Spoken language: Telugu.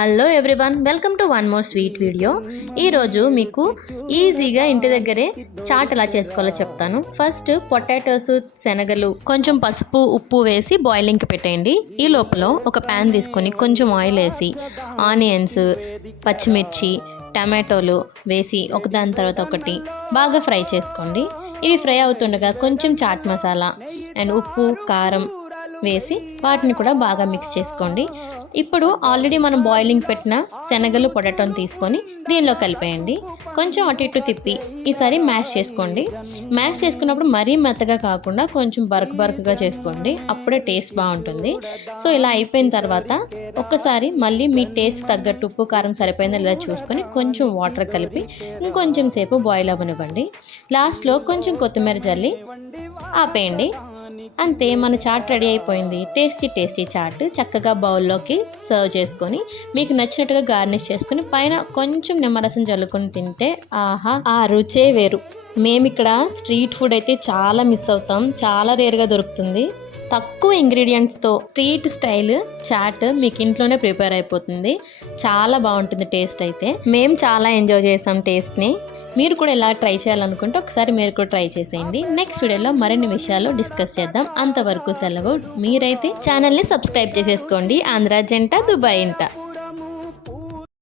Hello everyone, welcome to one more sweet video. ఈరోజు మీకు ఈజీగా ఇంటి దగ్గరే చాట్ ఎలా చేసుకోవాలో చెప్తాను. ఫస్ట్ పొటాటోస్, శనగలు, కొంచెం పసుపు, ఉప్పు వేసి బాయిలింగ్కి పెట్టేయండి. ఈ లోపల ఒక ప్యాన్ తీసుకొని కొంచెం ఆయిల్ వేసి ఆనియన్స్, పచ్చిమిర్చి, టమాటోలు వేసి ఒకదాని తర్వాత ఒకటి బాగా ఫ్రై చేసుకోండి. ఇవి ఫ్రై అవుతుండగా కొంచెం చాట్ మసాలా అండ్ ఉప్పు, కారం వేసి వాటిని కూడా బాగా మిక్స్ చేసుకోండి. ఇప్పుడు ఆల్రెడీ మనం బాయిలింగ్ పెట్టిన శనగలు, పొటాటోని తీసుకొని దీనిలో కలిపేయండి. కొంచెం అటు ఇటు తిప్పి ఈసారి మ్యాష్ చేసుకోండి. మ్యాష్ చేసుకున్నప్పుడు మరీ మెత్తగా కాకుండా కొంచెం బరకగా చేసుకోండి, అప్పుడే టేస్ట్ బాగుంటుంది. సో ఇలా అయిపోయిన తర్వాత ఒక్కసారి మళ్ళీ మీ టేస్ట్ తగ్గట్టు ఉప్పు, కారం సరిపోయిందా లేదా చూసుకొని కొంచెం వాటర్ కలిపి ఇంకొంచెం సేపు బాయిల్ అవ్వనివ్వండి. లాస్ట్లో కొంచెం కొత్తిమీర జల్లి ఆపేయండి. అంతే, మన చాట్ రెడీ అయిపోయింది. టేస్టీ చాట్ చక్కగా బౌల్లోకి సర్వ్ చేసుకొని మీకు నచ్చినట్టుగా గార్నిష్ చేసుకుని పైన కొంచెం నిమ్మరసం జల్లుకొని తింటే ఆహా, ఆ రుచే వేరు. మేము ఇక్కడ స్ట్రీట్ ఫుడ్ అయితే చాలా మిస్ అవుతాం, చాలా రేర్గా దొరుకుతుంది. తక్కువ ఇంగ్రీడియంట్స్తో స్ట్రీట్ స్టైల్ చాట్ మీకు ఇంట్లోనే ప్రిపేర్ అయిపోతుంది. చాలా బాగుంటుంది టేస్ట్ అయితే. మేము చాలా ఎంజాయ్ చేసాం టేస్ట్ని. మీరు కూడా ఇలా ట్రై చేయాలనుకుంటే ఒకసారి మీరు కూడా ట్రై చేసేయండి. నెక్స్ట్ వీడియోలో మరిన్ని విషయాలు డిస్కస్ చేద్దాం. అంతవరకు సెలవు. మీరైతే ఛానల్ని సబ్స్క్రైబ్ చేసేసుకోండి. ఆంధ్ర జంట, దుబాయ్ ఇంట.